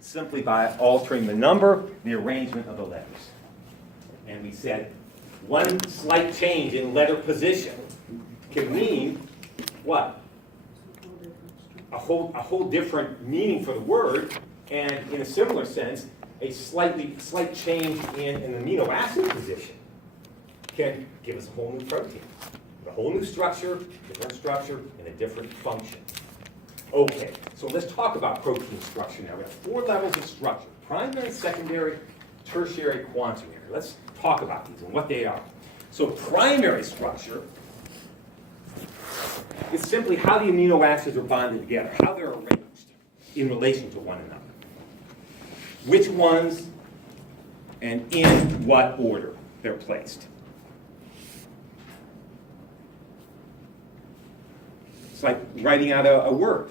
simply by altering the number, the arrangement of the letters. And we said one slight change in letter position can mean what? A whole different meaning for the word, and in a similar sense, a slight change in an amino acid position can give us a whole new protein. A whole new structure, and a different function. Okay, so let's talk about protein structure now. We have 4 levels of structure: primary, secondary, tertiary, quaternary. Let's talk about these and what they are. So primary structure is simply how the amino acids are bonded together, how they're arranged in relation to one another. Which ones and in what order they're placed. It's like writing out a word,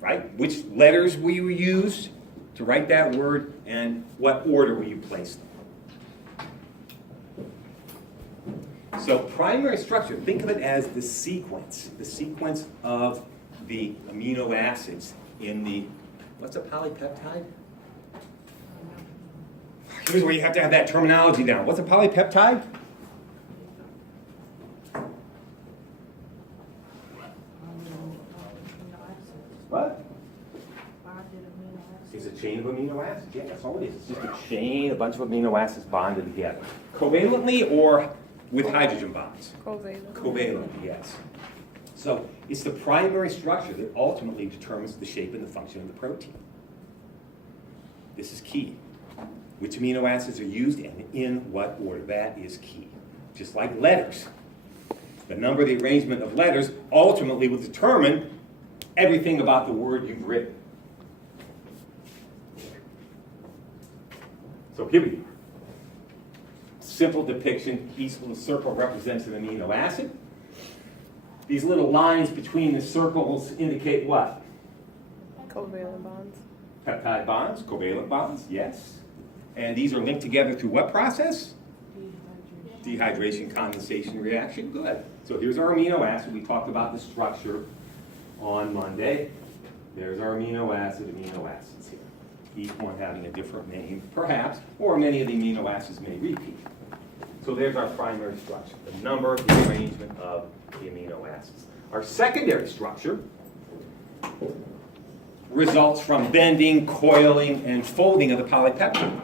right? Which letters will you use to write that word, and what order will you place them? So primary structure, think of it as the sequence of the amino acids in the, what's a polypeptide? Here's where you have to have that terminology down. What's a polypeptide? What? It's a chain of amino acids. Yeah, that's all it is. It's just a chain, a bunch of amino acids bonded together. Covalently or with hydrogen bonds? Covalent. Covalent, yes. So it's the primary structure that ultimately determines the shape and the function of the protein. This is key. Which amino acids are used and in what order. That is key. Just like letters. The number, the arrangement of letters ultimately will determine everything about the word you've written. So here we are. Simple depiction. Each little circle represents an amino acid. These little lines between the circles indicate what? Covalent bonds. Peptide bonds, covalent bonds, yes. And these are linked together through what process? Dehydration, condensation reaction. Good. So here's our amino acid. We talked about the structure on Monday. There's our amino acids here. Each one having a different name, perhaps, or many of the amino acids may repeat. So there's our primary structure, the number, the arrangement of the amino acids. Our secondary structure results from bending, coiling, and folding of the polypeptide.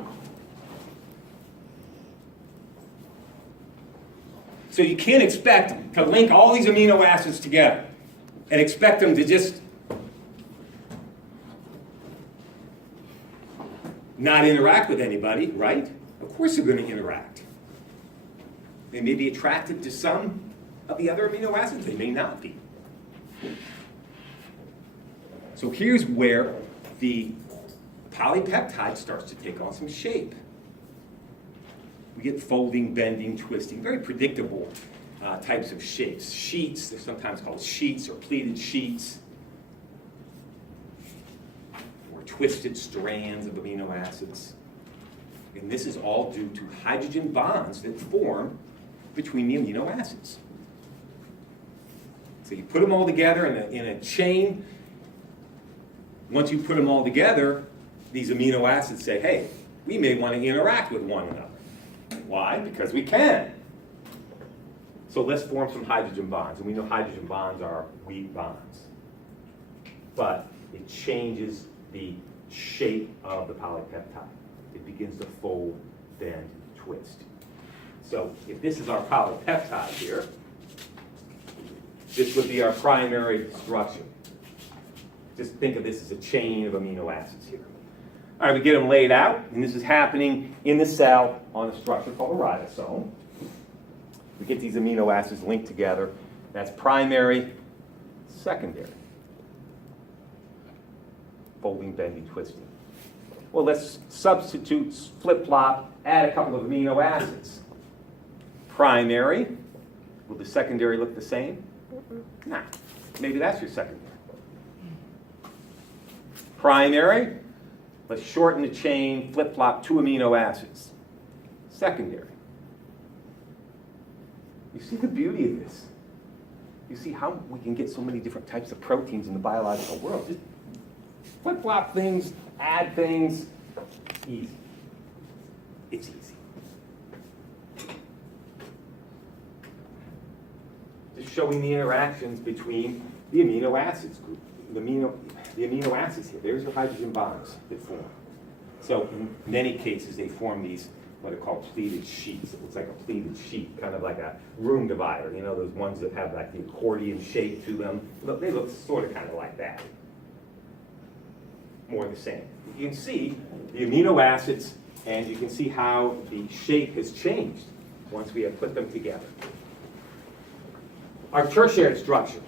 So you can't expect to link all these amino acids together and expect them to just not interact with anybody, right? Of course they're going to interact. They may be attracted to some of the other amino acids, they may not be. So here's where the polypeptide starts to take on some shape. We get folding, bending, twisting, very predictable types of shapes. Sheets, they're sometimes called sheets or pleated sheets, or twisted strands of amino acids. And this is all due to hydrogen bonds that form between the amino acids. So you put them all together in a chain. Once you put them all together, these amino acids say, hey, we may want to interact with one another. Why? Because we can. So let's form some hydrogen bonds. And we know hydrogen bonds are weak bonds. But it changes the shape of the polypeptide. It begins to fold, bend, twist. So if this is our polypeptide here, this would be our primary structure. Just think of this as a chain of amino acids here. All right, we get them laid out, and this is happening in the cell on a structure called a ribosome. We get these amino acids linked together. That's primary, secondary. Folding, bending, twisting. Well, let's substitute, flip-flop, add a couple of amino acids. Primary. Will the secondary look the same? Nah. Maybe that's your secondary. Primary. Let's shorten the chain, flip-flop 2 amino acids. Secondary. You see the beauty of this? You see how we can get so many different types of proteins in the biological world. Just flip-flop things, add things, easy. It's easy. Just showing the interactions between the amino acids group, the amino acids here. There's your hydrogen bonds that form. So in many cases, they form these, what are called pleated sheets. It looks like a pleated sheet, kind of like a room divider. You know, those ones that have like the accordion shape to them. They look sort of kind of like that. More the same. You can see the amino acids, and you can see how the shape has changed once we have put them together. Our tertiary structure.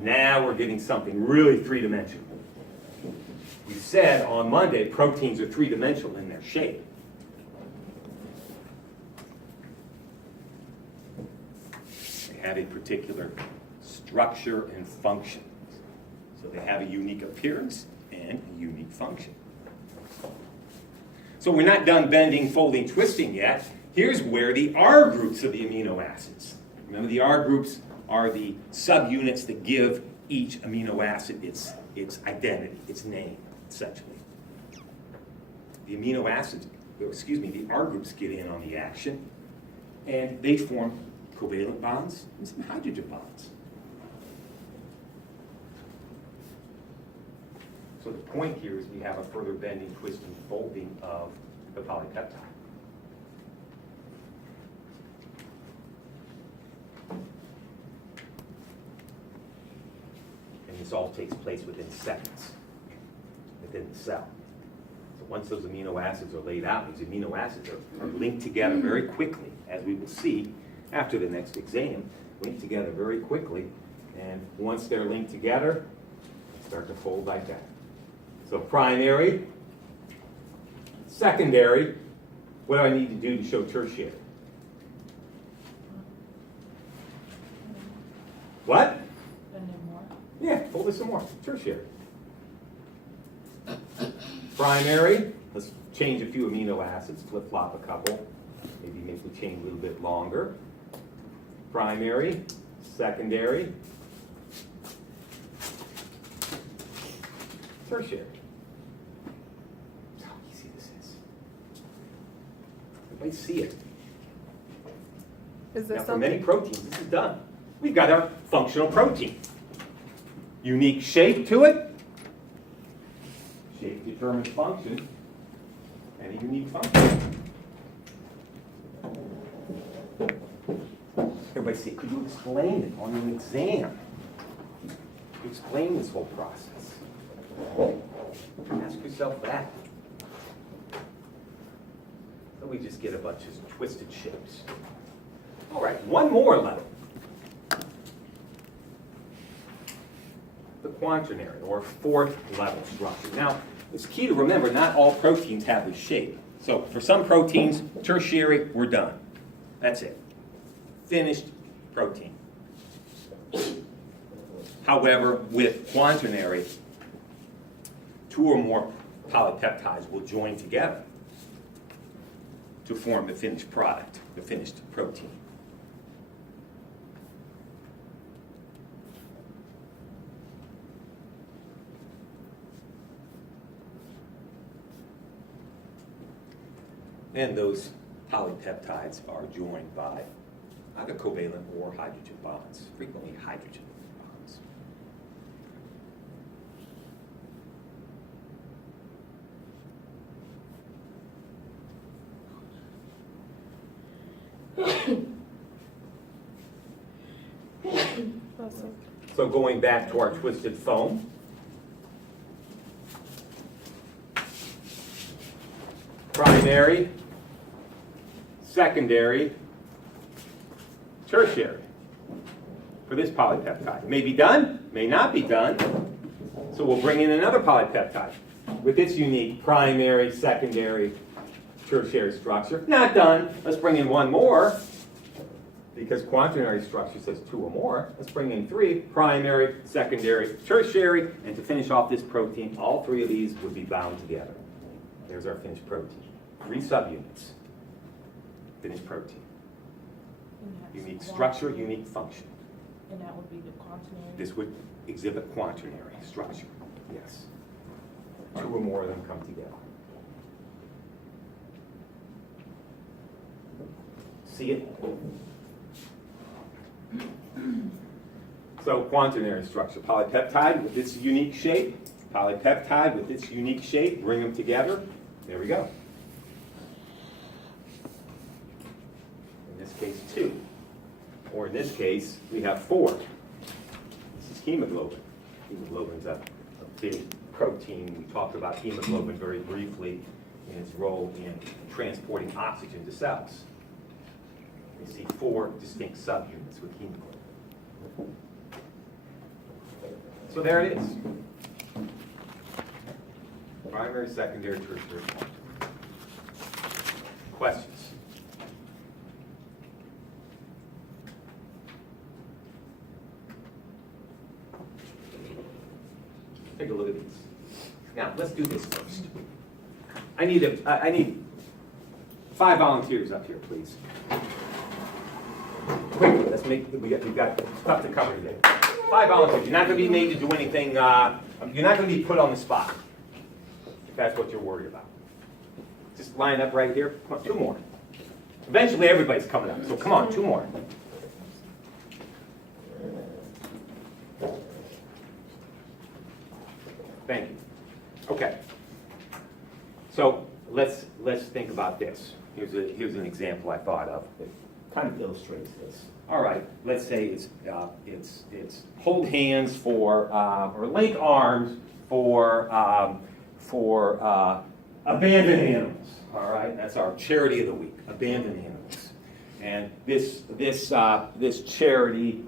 Now we're getting something really three-dimensional. We said on Monday proteins are three-dimensional in their shape. They have a particular structure and function. So they have a unique appearance and a unique function. So we're not done bending, folding, twisting yet. Here's where the R groups of the amino acids. Remember, the R groups are the subunits that give each amino acid its identity, its name, essentially. The amino acids, the R groups get in on the action, and they form covalent bonds and some hydrogen bonds. So the point here is we have a further bending, twisting, folding of the polypeptide. And this all takes place within seconds, within the cell. So once those amino acids are laid out, these amino acids are linked together very quickly, as we will see after the next exam, linked together very quickly. And once they're linked together, they start to fold like that. So primary, secondary, what do I need to do to show tertiary? What? Yeah, fold this some more. Tertiary. Primary, let's change a few amino acids, flip-flop a couple. Maybe make the chain a little bit longer. Primary, secondary, tertiary. How easy this is. Everybody see it. Is there Now, for something? many proteins, this is done. We've got our functional protein. Unique shape to it. Shape determines function. And a unique function. Everybody see it. Could you explain it on an exam? Could you explain this whole process? Ask yourself that. So we just get a bunch of twisted shapes. All right, one more level. The quaternary, or fourth level structure. Now, it's key to remember, not all proteins have this shape. So for some proteins, tertiary, we're done. That's it. Finished protein. However, with quaternary, two or more polypeptides will join together to form the finished product, the finished protein. And those polypeptides are joined by either covalent or hydrogen bonds, frequently hydrogen bonds. Awesome. So going back to our twisted foam, primary, secondary, tertiary for this polypeptide. May be done, may not be done. So we'll bring in another polypeptide with its unique primary, secondary, tertiary structure. Not done. Let's bring in one more because quaternary structure says two or more. Let's bring in three, primary, secondary, tertiary, and to finish off this protein, all three of these would be bound together. There's our finished protein. 3 subunits. Finished protein. Unique structure, unique function. And that would be the quaternary? This would exhibit quaternary structure, yes. Two or more of them come together. See it? So quaternary structure, polypeptide with its unique shape, polypeptide with its unique shape, bring them together, there we go. In this case, 2. Or in this case, we have 4. This is hemoglobin. Hemoglobin's a big protein. We talked about hemoglobin very briefly in its role in transporting oxygen to cells. We see 4 distinct subunits with hemoglobin. So there it is. Primary, secondary, tertiary, quaternary. Questions? Take a look at these. Now, let's do this first. I need 5 volunteers up here, please. Quickly, we've got stuff to cover today. 5 volunteers. You're not going to be made to do anything. You're not going to be put on the spot, if that's what you're worried about. Just line up right here. Come on, 2 more. Eventually, everybody's coming up. So come on, 2 more. Thank you. Okay. So let's think about this. Here's an example I thought of that kind of illustrates this. All right. Let's say it's hold hands for or link arms for abandoned animals. All right. That's our charity of the week. Abandoned animals. And this charity.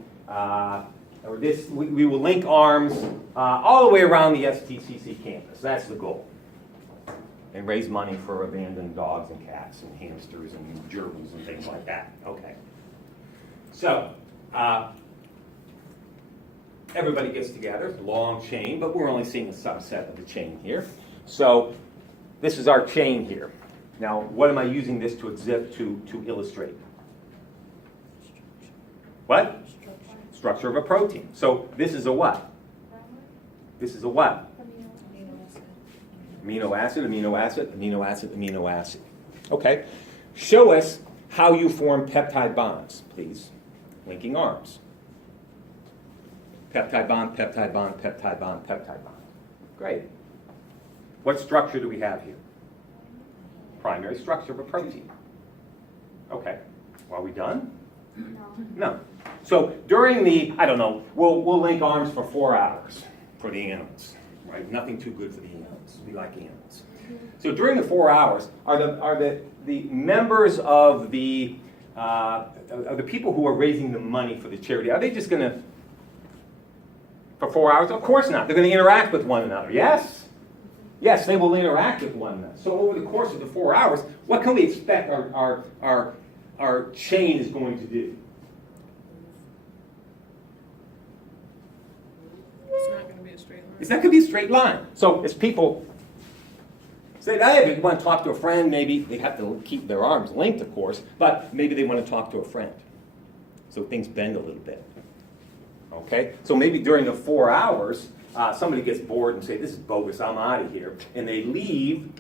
We will link arms all the way around the STCC campus. That's the goal. And raise money for abandoned dogs and cats and hamsters and gerbils and things like that. Okay. So, everybody gets together. It's a long chain, but we're only seeing a subset of the chain here. So, this is our chain here. Now, what am I using this to illustrate? What? Structure of a protein. So this is a what? This is a what? Amino acid, amino acid, amino acid, amino acid. Okay. Show us how you form peptide bonds, please. Linking arms. Peptide bond, peptide bond, peptide bond, peptide bond. Great. What structure do we have here? Primary structure of a protein. Okay. Are we done? No. So during the, I don't know, we'll link arms for 4 hours for the animals, right? Nothing too good for the animals. We like animals. So during the 4 hours, are the members of the people who are raising the money for the charity, are they just going to, for 4 hours? Of course not. They're going to interact with one another. Yes? Yes, they will interact with one another. So over the course of the 4 hours, what can we expect our chain is going to do? It's not going to be a straight line. It's not going to be a straight line. So as people say, hey, if you want to talk to a friend, maybe they have to keep their arms linked, of course, but maybe they want to talk to a friend. So things bend a little bit. Okay? So maybe during the 4 hours, somebody gets bored and say, this is bogus, I'm out of here. And they leave.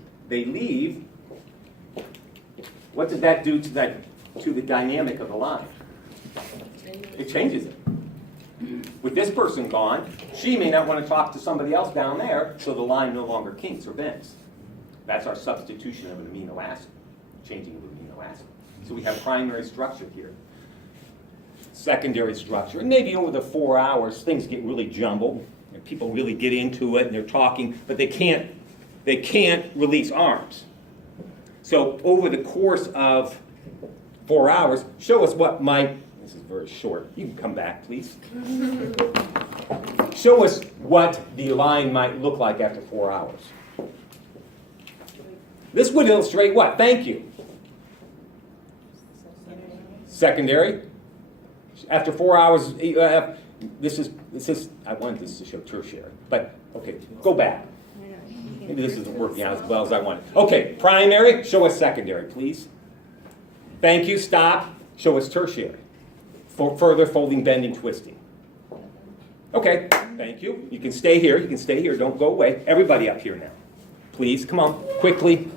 What does that do to the dynamic of the line? It changes it. With this person gone, she may not want to talk to somebody else down there, so the line no longer kinks or bends. That's our substitution of an amino acid, changing of an amino acid. So we have primary structure here, secondary structure, and maybe over the 4 hours things get really jumbled, and people really get into it, and they're talking, but they can't release arms. So over the course of 4 hours, show us what this is very short. You can come back, please. Show us what the line might look like after 4 hours. This would illustrate what? Thank you. Secondary. After 4 hours, this is. I wanted this to show tertiary, but okay, go back. Maybe this isn't working out as well as I wanted. Okay, primary. Show us secondary, please. Thank you. Stop. Show us tertiary. For further folding, bending, twisting. Okay, thank you. You can stay here, don't go away. Everybody up here now. Please, come on, quickly.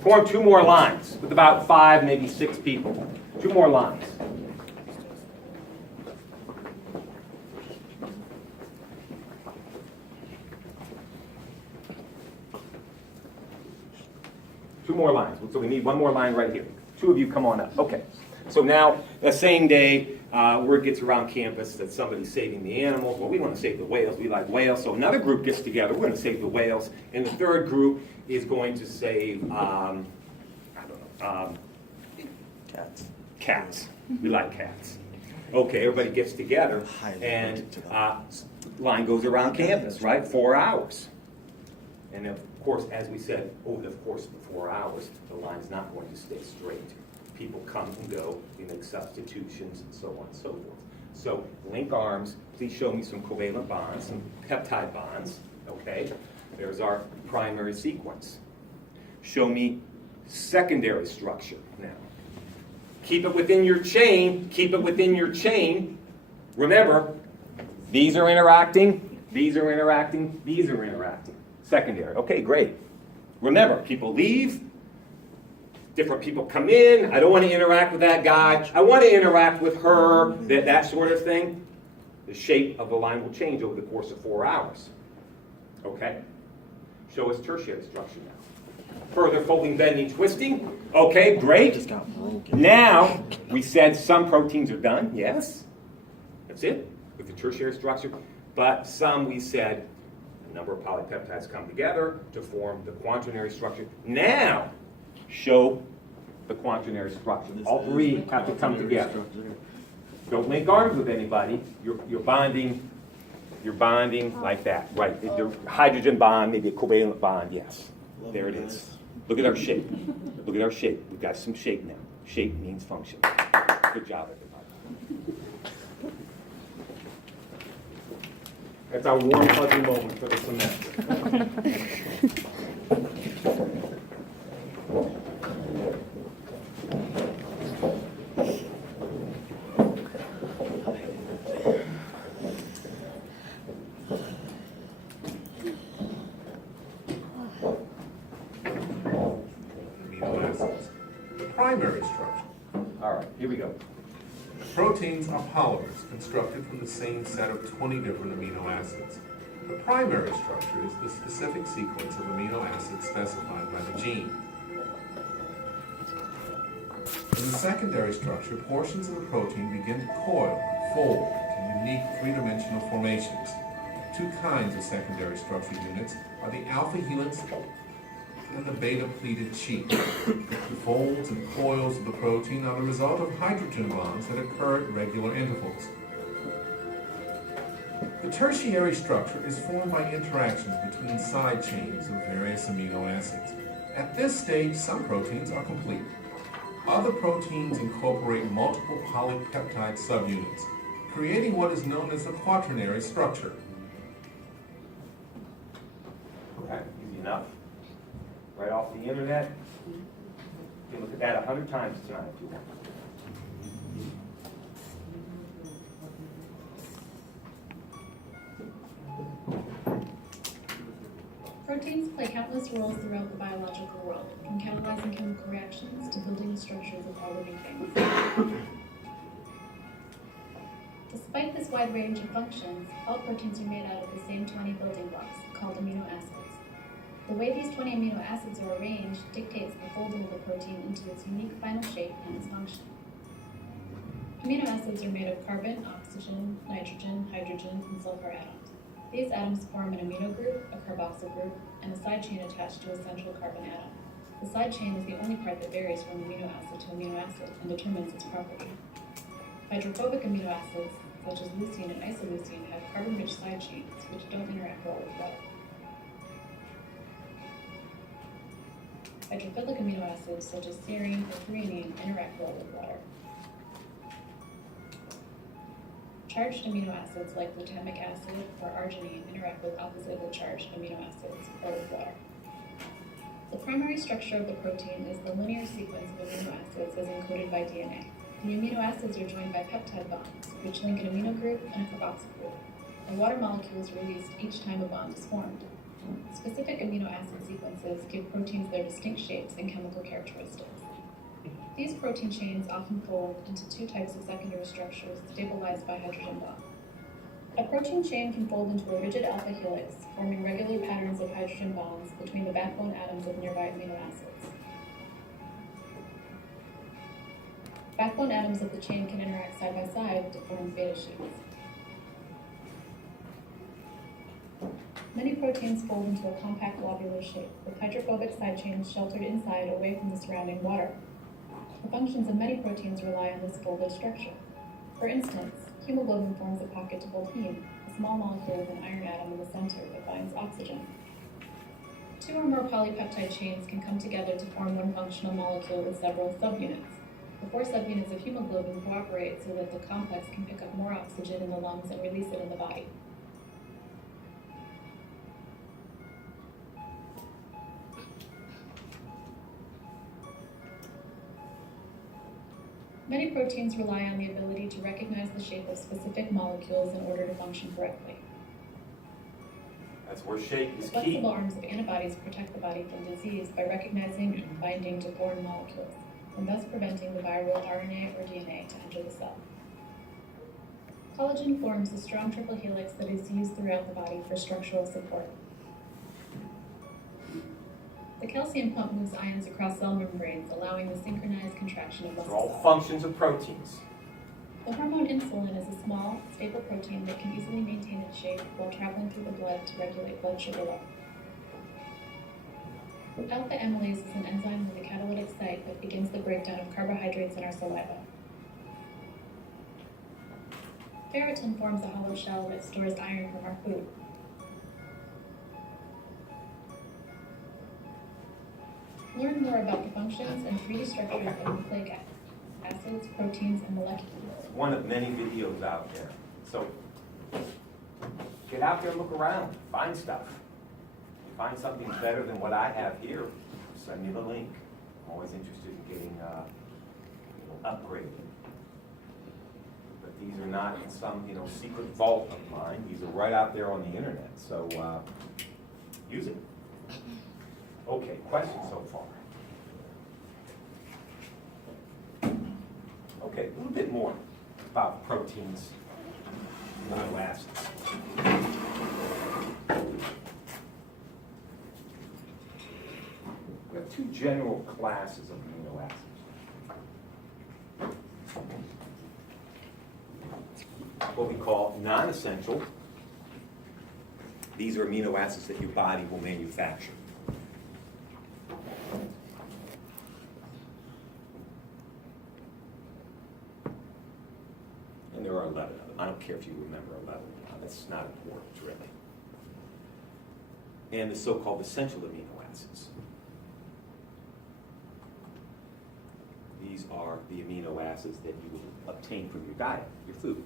Form 2 more lines with about 5, maybe 6 people. 2 more lines. Two more lines. So we need 1 more line right here. 2 of you come on up. Okay. So now, the same day, word gets around campus that somebody's saving the animals. Well, we want to save the whales. We like whales. So another group gets together. We're going to save the whales. And the third group is going to save, Cats. cats. We like cats. Okay, everybody gets together, and line goes around campus, right? 4 hours. And of course, as we said, over the course of the 4 hours, the line's not going to stay straight. People come and go, we make substitutions, and so on and so forth. So link arms, please show me some covalent bonds, some peptide bonds, okay? There's our primary sequence. Show me secondary structure now. Keep it within your chain, keep it within your chain. Remember, these are interacting, these are interacting, these are interacting. Secondary, okay, great. Remember, people leave, different people come in, I don't want to interact with that guy, I want to interact with her, that sort of thing. The shape of the line will change over the course of 4 hours. Okay? Show us tertiary structure now. Further folding, bending, twisting. Okay, great. Just got broken. Now, we said some proteins are done, yes. That's it, with the tertiary structure. But some, we said, a number of polypeptides come together to form the quaternary structure. Now, show the quaternary structure. All 3 have to come together. Don't link arms with anybody. You're bonding like that, right? The hydrogen bond, maybe a covalent bond, yes. There it is. Look at our shape. Look at our shape. We've got some shape now. Shape means function. Good job, everybody. That's our warm, fuzzy moment for the semester. Amino acids. The primary structure. All right, here we go. Proteins are polymers constructed from the same set of 20 different amino acids. The primary structure is the specific sequence of amino acids specified by the gene. In the secondary structure, portions of the protein begin to coil and fold into unique three-dimensional formations. 2 kinds of secondary structure units are the alpha helix and the beta-pleated sheet. The folds and coils of the protein are the result of hydrogen bonds that occur at regular intervals. The tertiary structure is formed by interactions between side chains of various amino acids. At this stage, some proteins are complete. Other proteins incorporate multiple polypeptide subunits, creating what is known as the quaternary structure. Okay, easy enough. Right off the internet. You can look at that 100 times tonight if you want. Proteins play countless roles throughout the biological world, from catalyzing chemical reactions to building the structures of all living things. Despite this wide range of functions, all proteins are made out of the same 20 building blocks, called amino acids. The way these 20 amino acids are arranged dictates the folding of the protein into its unique final shape and its function. Amino acids are made of carbon, oxygen, nitrogen, hydrogen, and sulfur atoms. These atoms form an amino group, a carboxyl group, and a side chain attached to a central carbon atom. The side chain is the only part that varies from amino acid to amino acid and determines its property. Hydrophobic amino acids, such as leucine and isoleucine, have carbon-rich side chains, which don't interact well with water. Hydrophilic amino acids, such as serine or threonine, interact well with water. Charged amino acids like glutamic acid or arginine interact with oppositely charged amino acids or with water. The primary structure of the protein is the linear sequence of amino acids as encoded by DNA. The amino acids are joined by peptide bonds, which link an amino group and a carboxyl group. A water molecule is released each time a bond is formed. Specific amino acid sequences give proteins their distinct shapes and chemical characteristics. These protein chains often fold into two types of secondary structures stabilized by hydrogen bond. A protein chain can fold into a rigid alpha helix, forming regular patterns of hydrogen bonds between the backbone atoms of nearby amino acids. Backbone atoms of the chain can interact side by side to form beta sheets. Many proteins fold into a compact globular shape, with hydrophobic side chains sheltered inside away from the surrounding water. The functions of many proteins rely on this folded structure. For instance, hemoglobin forms a pocket to hold heme, a small molecule with an iron atom in the center that binds oxygen. Two or more polypeptide chains can come together to form one functional molecule with several subunits. The four subunits of hemoglobin cooperate so that the complex can pick up more oxygen in the lungs and release it in the body. Many proteins rely on the ability to recognize the shape of specific molecules in order to function correctly. That's where shape The is key. flexible arms of antibodies protect the body from disease by recognizing and binding to foreign molecules, and thus preventing the viral RNA or DNA to enter the cell. Collagen forms a strong triple helix that is used throughout the body for structural support. The calcium pump moves ions across cell membranes, allowing the synchronized contraction of They're muscle all cells. functions of proteins. The hormone insulin is a small, stable protein that can easily maintain its shape while traveling through the blood to regulate blood sugar level. Alpha amylase is an enzyme with a catalytic site that begins the breakdown of carbohydrates in our saliva. Ferritin forms a hollow shell that stores iron from our food. Learn more about the functions and 3D structures of nucleic acids, proteins, and molecules. One of many videos out there. So get out there and look around, find stuff. If you find something better than what I have here, send me the link. I'm always interested in getting upgraded. But these are not in some secret vault of mine. These are right out there on the internet. So use it. Okay, questions so far? Okay, a little bit more about proteins, amino acids. We have two general classes of amino acids. What we call non-essential. These are amino acids that your body will manufacture. And there are 11 of them. I don't care if you remember 11. That's not important, really. And the so-called essential amino acids. These are the amino acids that you will obtain from your diet, your food.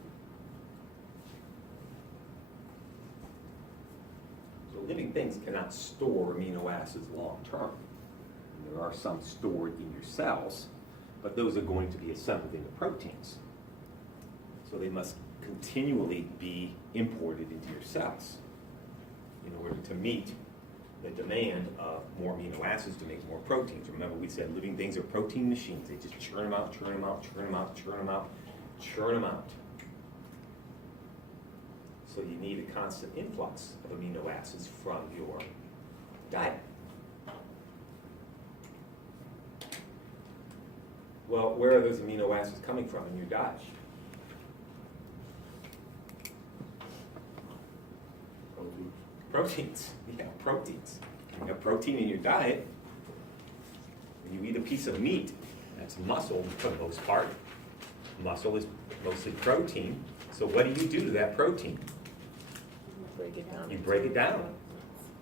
So living things cannot store amino acids long term. There are some stored in your cells, but those are going to be assembled into proteins. So they must continually be imported into your cells in order to meet the demand of more amino acids to make more proteins. Remember, we said living things are protein machines. They just churn them out, churn them out, churn them out, churn them out, churn them out. So you need a constant influx of amino acids from your diet. Well, where are those amino acids coming from in your diet? Proteins. Yeah, proteins. You have protein in your diet. When you eat a piece of meat, that's muscle for the most part. Muscle is mostly protein. So what do you do to that protein? Break it down. You break it down.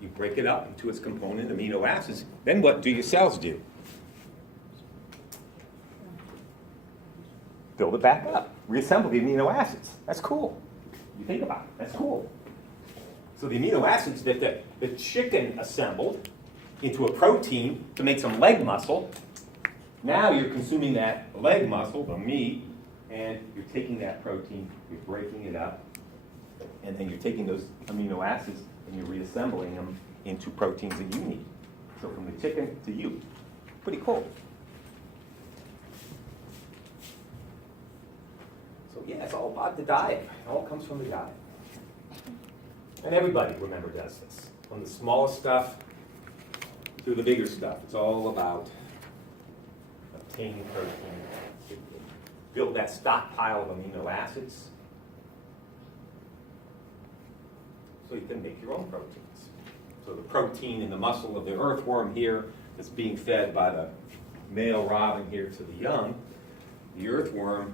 You break it up into its component amino acids. Then what do your cells do? Build it back up. Reassemble the amino acids. That's cool. You think about it. That's cool. So the amino acids that the chicken assembled into a protein to make some leg muscle, Now you're consuming that leg muscle, the meat, and you're taking that protein, you're breaking it up, and then you're taking those amino acids and you're reassembling them into proteins that you need. So from the chicken to you. Pretty cool. So yeah, it's all about the diet. It all comes from the diet. And everybody, remember, does this. From the smallest stuff to the bigger stuff. It's all about obtaining protein. Build that stockpile of amino acids so you can make your own proteins. So the protein in the muscle of the earthworm here is being fed by the male robin here to the young. The earthworm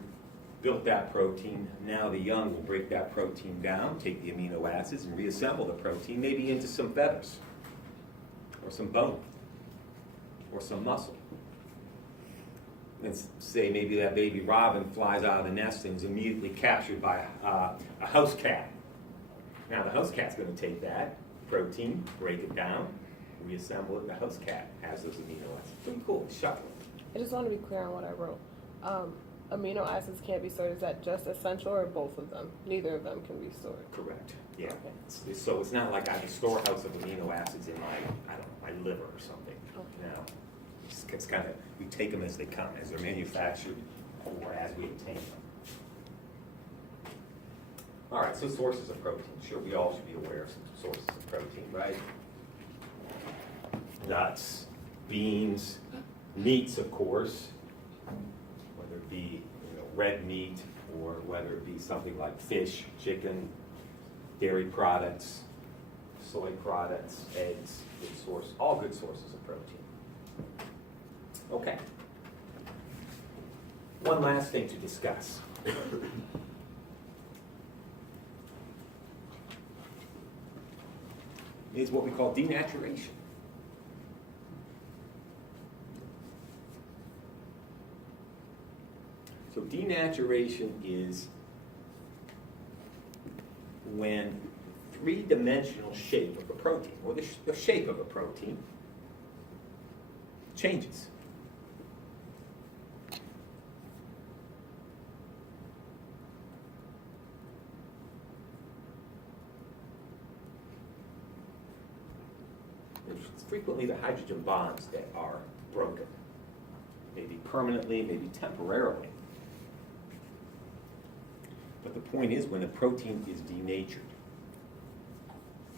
built that protein. Now the young will break that protein down, take the amino acids, and reassemble the protein, maybe into some feathers, or some bone, or some muscle. And say maybe that baby robin flies out of the nest and is immediately captured by a house cat. Now the house cat's going to take that protein, break it down, reassemble it. The house cat has those amino acids. Pretty cool. Shuffle. I just want to be clear on what I wrote. Amino acids can't be stored. Is that just essential or both of them? Neither of them can be stored. Correct. Yeah. So it's not like I have a storehouse of amino acids in my, I don't know, my liver or something. Okay. No. It's kind of, we take them as they come, as they're manufactured, or as we obtain them. All right, so sources of protein. Sure, we all should be aware of some sources of protein, right? Nuts, beans, meats, of course, whether it be red meat or whether it be something like fish, chicken, dairy products, soy products, eggs, good source, all good sources of protein. Okay. One last thing to discuss. Is what we call denaturation. So denaturation is when three-dimensional shape of a protein, or the shape of a protein, changes. It's frequently the hydrogen bonds that are broken, maybe permanently, maybe temporarily. But the point is, when a protein is denatured,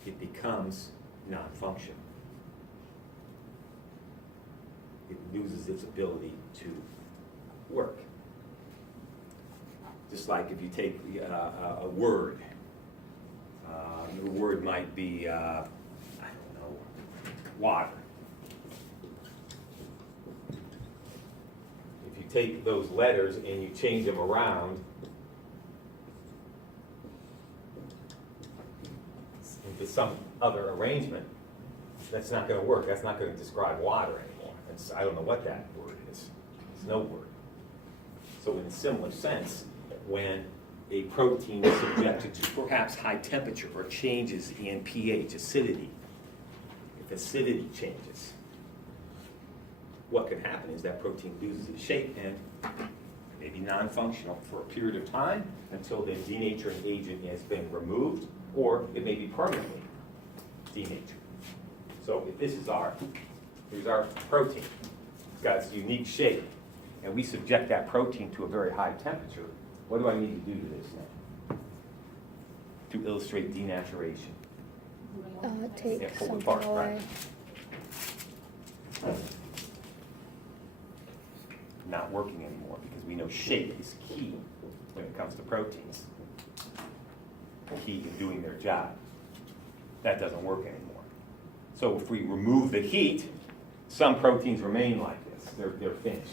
it becomes non-functional. It loses its ability to work. Just like if you take a word, the word might be, I don't know, water. If you take those letters and you change them around into some other arrangement, that's not going to work. That's not going to describe water anymore. I don't know what that word is. It's no word. So in a similar sense, when a protein is subjected to perhaps high temperature or changes in pH, acidity, if acidity changes, what can happen is that protein loses its shape and may be non-functional for a period of time until the denaturing agent has been removed, or it may be permanently denatured. So if this is here's our protein. It's got its unique shape, and we subject that protein to a very high temperature. What do I need to do to this now to illustrate denaturation? Take Yeah, pull something apart, away. right. Not working anymore, because we know shape is key when it comes to proteins. Key in doing their job. That doesn't work anymore. So if we remove the heat, some proteins remain like this. They're finished,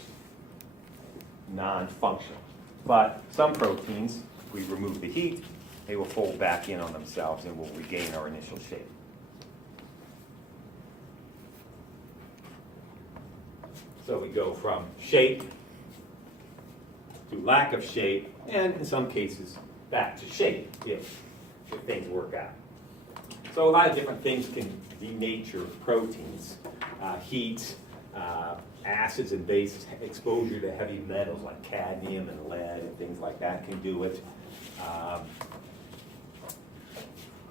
non-functional. But some proteins, if we remove the heat, they will fold back in on themselves and will regain our initial shape. So we go from shape to lack of shape, and in some cases, back to shape if things work out. So a lot of different things can denature proteins. Heat, Acids and bases, exposure to heavy metals like cadmium and lead and things like that can do it.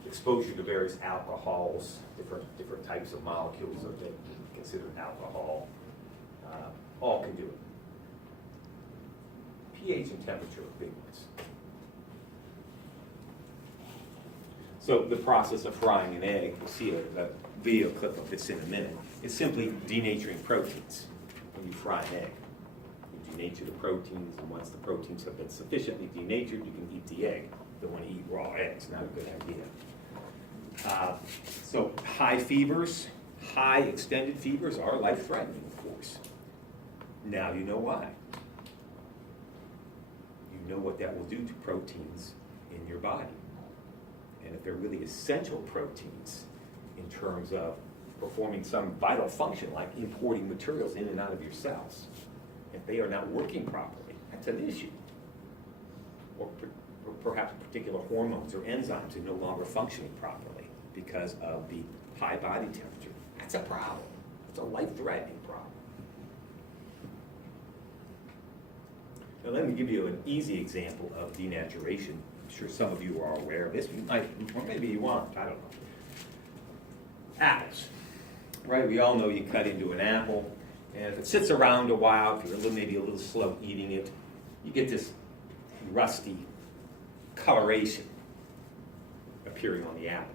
Exposure to various alcohols, different types of molecules that are considered alcohol, all can do it. pH and temperature are big ones. So the process of frying an egg, we'll see a video clip of this in a minute, is simply denaturing proteins. When you fry an egg, you denature the proteins, and once the proteins have been sufficiently denatured, you can eat the egg. Don't want to eat raw eggs, not a good idea. So high fevers, high extended fevers are life-threatening, of course. Now you know why. You know what that will do to proteins in your body. And if they're really essential proteins in terms of performing some vital function like importing materials in and out of your cells, if they are not working properly, that's an issue. Or perhaps particular hormones or enzymes are no longer functioning properly because of the high body temperature. That's a problem. It's a life-threatening problem. Now let me give you an easy example of denaturation. I'm sure some of you are aware of this. You might, or maybe you aren't, I don't know. Apples, right? We all know you cut into an apple, and if it sits around a while, if you're maybe a little slow eating it, you get this rusty coloration appearing on the apple.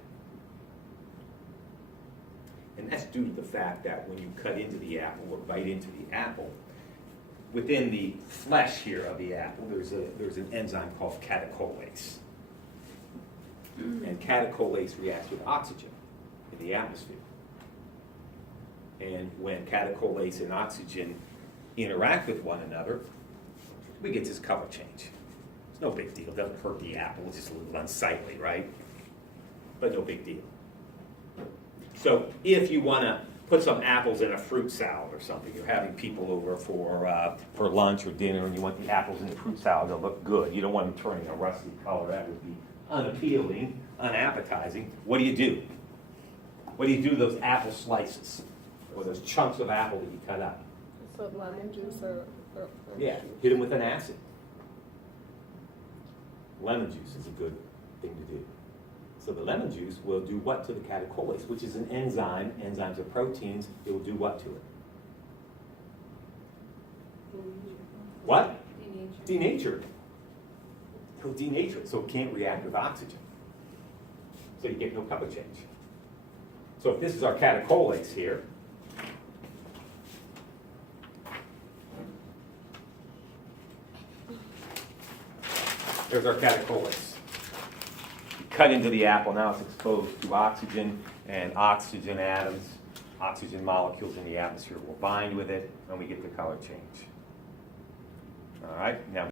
And that's due to the fact that when you cut into the apple or bite into the apple, within the flesh here of the apple, there's an enzyme called catecholase. And catecholase reacts with oxygen in the atmosphere. And when catecholase and oxygen interact with one another, we get this color change. It's no big deal. It doesn't hurt the apple. It's just a little unsightly, right? But no big deal. So if you want to put some apples in a fruit salad or something, you're having people over for lunch or dinner, and you want the apples in the fruit salad to look good. You don't want them turning a rusty color. That would be unappealing, unappetizing. What do? What do you do to those apple slices or those chunks of apple that you cut up? So lemon juice or Yeah, hit them with an acid. Lemon juice is a good thing to do. So the lemon juice will do what to the catecholase, which is an enzyme. Enzymes are proteins. It will do what to it? What? Denature it. It'll denature it, so it can't react with oxygen. So you get no color change. So if this is our catecholase here, there's our catecholase. You cut into the apple, now it's exposed to oxygen, and oxygen atoms, oxygen molecules in the atmosphere will bind with it, and we get the color change. All right, now